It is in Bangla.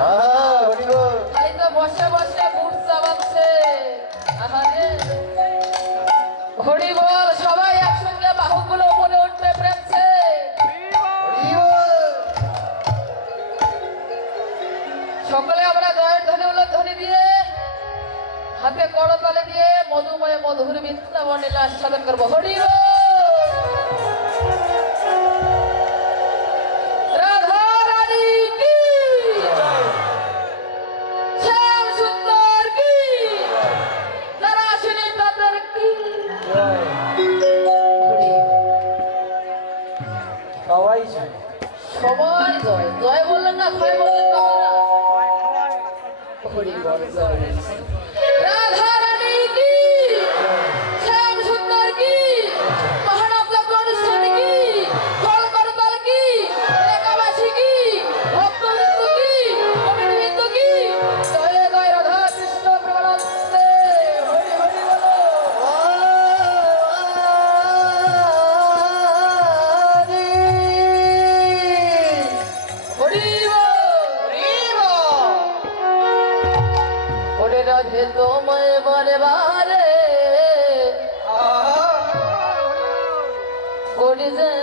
হ্যাঁ, বাহুগুলো প্রেমছে সকলে আমরা দিয়ে হাতে কড়তালে দিয়ে মধুময় মধুর বৃন্দাবনে লাশ সাধন করব। হরি সবাই জয় সবাই জয়। জয় বললেন না ভয় বললেন না। হরি বল জয়। Radha what is it?